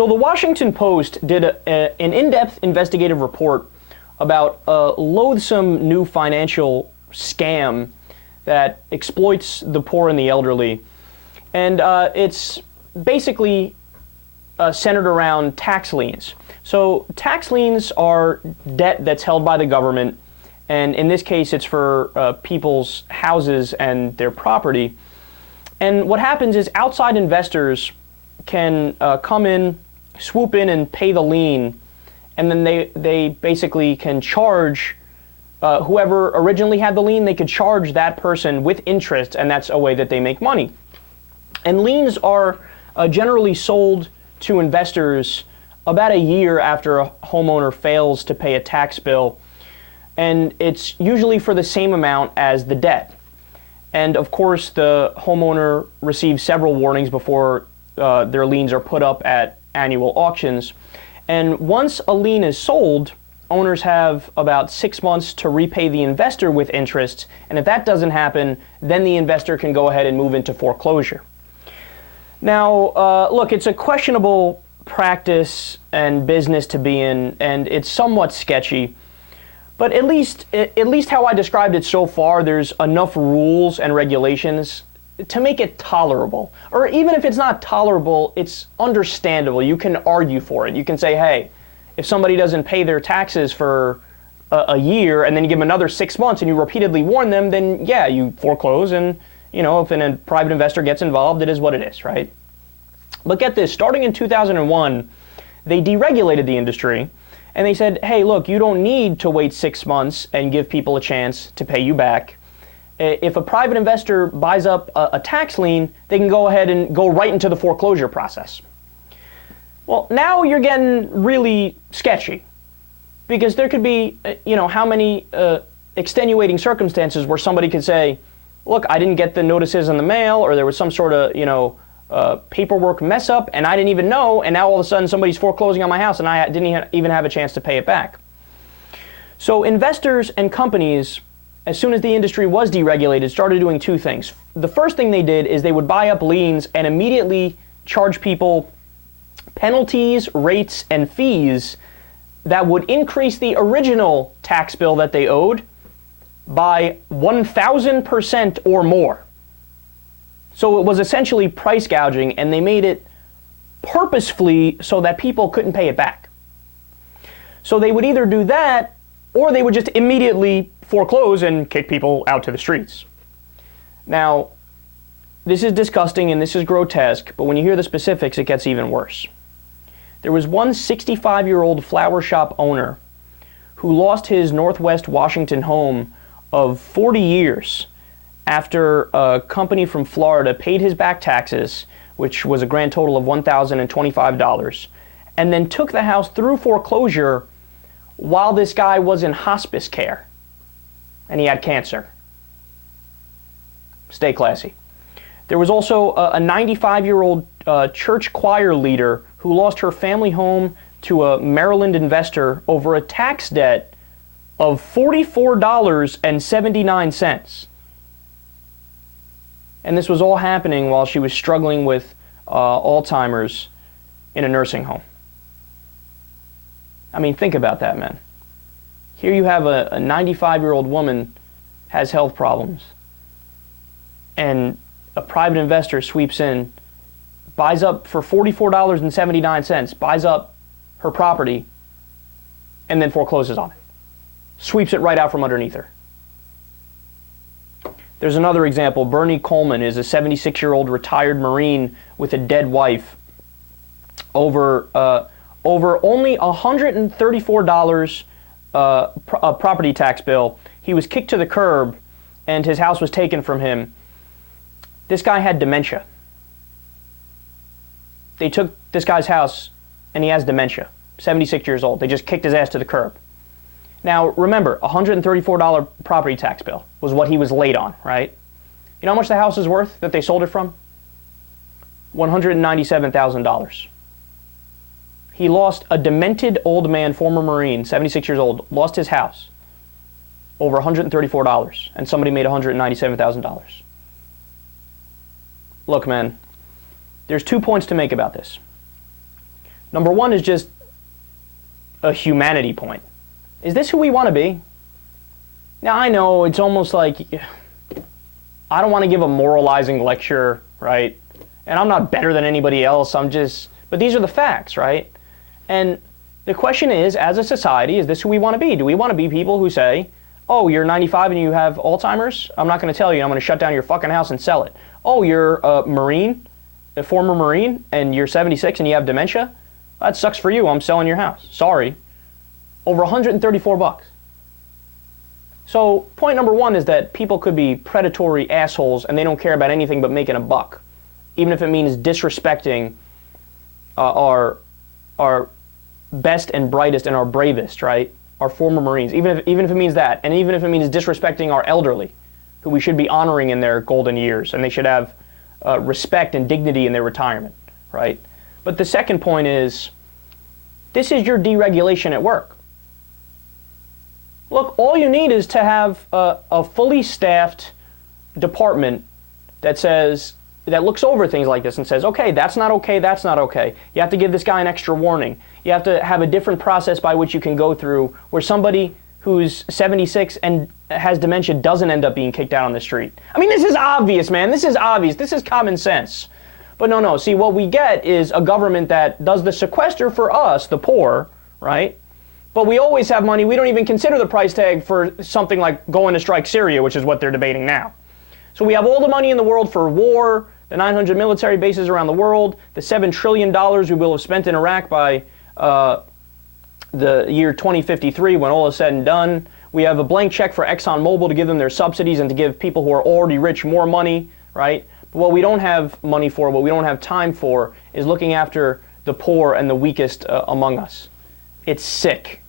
So the Washington Post did an in-depth investigative report about a loathsome new financial scam that exploits the poor and the elderly. And it's basically centered around tax liens. So tax liens are debt that's held by the government, and in this case it's for people's houses and their property. And what happens is outside investors can come in, swoop in and pay the lien, and then they basically can charge whoever originally had the lien, they could charge that person with interest, and that's a way that they make money. And liens are generally sold to investors about a year after a homeowner fails to pay a tax bill, and it's usually for the same amount as the debt. And of course, the homeowner receives several warnings before their liens are put up at annual auctions. And once a lien is sold, owners have about 6 months to repay the investor with interest, and if that doesn't happen, then the investor can go ahead and move into foreclosure. Now, look, it's a questionable practice and business to be in, and it's somewhat sketchy. But at least how I described it so far, there's enough rules and regulations to make it tolerable. Or even if it's not tolerable, it's understandable. You can argue for it. You can say, hey, if somebody doesn't pay their taxes for a year and then you give them another 6 months and you repeatedly warn them, then yeah, you foreclose, and you know, if a private investor gets involved, it is what it is, right? But get this, starting in 2001, they deregulated the industry, and they said, hey, look, you don't need to wait 6 months and give people a chance to pay you back. If a private investor buys up a tax lien, they can go ahead and go right into the foreclosure process. Well, now you're getting really sketchy, because there could be, you know, how many extenuating circumstances where somebody could say, look, I didn't get the notices in the mail, or there was some sort of, you know, paperwork mess up, and I didn't even know, and now all of a sudden somebody's foreclosing on my house, and I didn't even have a chance to pay it back. So investors and companies, as soon as the industry was deregulated, started doing two things. The first thing they did is they would buy up liens and immediately charge people penalties, rates, and fees that would increase the original tax bill that they owed by 1,000% or more. So it was essentially price gouging, and they made it purposefully so that people couldn't pay it back. So they would either do that, or they would just immediately foreclose and kick people out to the streets. Now, this is disgusting and this is grotesque, but when you hear the specifics, it gets even worse. There was one 65-year-old flower shop owner who lost his Northwest Washington home of 40 years after a company from Florida paid his back taxes, which was a grand total of $1,025, and then took the house through foreclosure while this guy was in hospice care and he had cancer. Stay classy. There was also a 95-year-old church choir leader who lost her family home to a Maryland investor over a tax debt of $44.79. And this was all happening while she was struggling with Alzheimer's in a nursing home. I mean, think about that, man. Here you have a 95-year-old woman has health problems, and a private investor sweeps in, buys up for $44.79, buys up her property, and then forecloses on it. Sweeps it right out from underneath her. There's another example. Bennie Coleman is a 76-year-old retired Marine with a dead wife over only $134 a property tax bill. He was kicked to the curb and his house was taken from him. This guy had dementia. They took this guy's house and he has dementia, 76 years old. They just kicked his ass to the curb. Now, remember, $134 property tax bill was what he was late on, right? You know how much the house is worth that they sold it from? $197,000. He lost a demented old man, former Marine, 76 years old, lost his house over $134, and somebody made $197,000. Look, man, there's 2 points to make about this. Number one is just a humanity point. Is this who we want to be? Now, I know it's almost like I don't want to give a moralizing lecture, right? And I'm not better than anybody else. But these are the facts, right? And the question is, as a society, is this who we want to be? Do we want to be people who say, oh, you're 95 and you have Alzheimer's? I'm not going to tell you. I'm going to shut down your fucking house and sell it. Oh, you're a Marine, a former Marine, and you're 76 and you have dementia? That sucks for you. I'm selling your house. Sorry. Over 134 bucks. So point number one is that people could be predatory assholes and they don't care about anything but making a buck, even if it means disrespecting our best and brightest and our bravest, right? Our former Marines, even if it means that, and even if it means disrespecting our elderly, who we should be honoring in their golden years, and they should have respect and dignity in their retirement, right? But the second point is, this is your deregulation at work. Look, all you need is to have a fully staffed department that looks over things like this and says, okay, that's not okay, that's not okay. You have to give this guy an extra warning. You have to have a different process by which you can go through where somebody who's 76 and has dementia doesn't end up being kicked out on the street. I mean, this is obvious, man. This is obvious. This is common sense. But no. See, what we get is a government that does the sequester for us, the poor, right? But we always have money. We don't even consider the price tag for something like going to strike Syria, which is what they're debating now. So we have all the money in the world for war, the 900 military bases around the world, the $7 trillion we will have spent in Iraq by the year 2053 when all is said and done. We have a blank check for ExxonMobil to give them their subsidies and to give people who are already rich more money, right? But what we don't have money for, what we don't have time for, is looking after the poor and the weakest among us. It's sick.